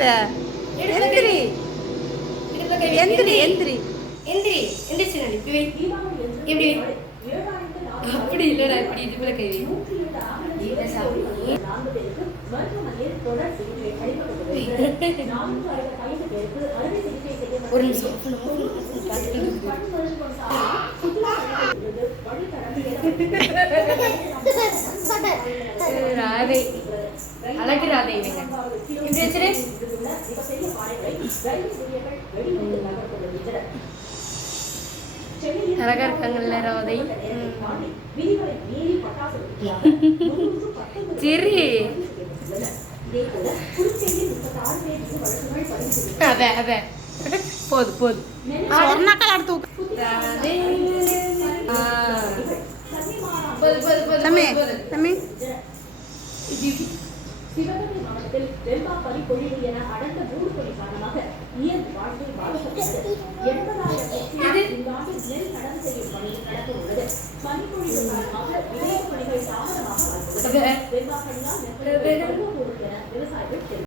வந்துட்ட எந்திரி எந்திரி எந்திரி எந்திரி எந்திரிச்சு இப்படி அப்படி இல்லடா இப்படி இதுக்குள்ள கை ஒரு நிமிஷம் ராதை அழகு ராதை இப்படி வச்சுரு அழகா இருக்காங்கல்ல ராதை சரி அத போது போது தம்பி தம்பி சிவகங்கை மாவட்டத்தில் வெண்பா பனி பொழிவு என அடர்ந்த மூடுபனி காரணமாக இயல்பு வாழ்க்கை பாதிக்கப்பட்டது. 80,000 இந்த ஆண்டில் நெல் நடவு செய்யும் பணி நடக்க உள்ளது. பனிப்பொழிவு காரணமாக விளையாட்டு பணிகள் தாமதமாக வந்துள்ளது. வெண்பா பனியால் நெற்பயிர்கள் என விவசாயிகள்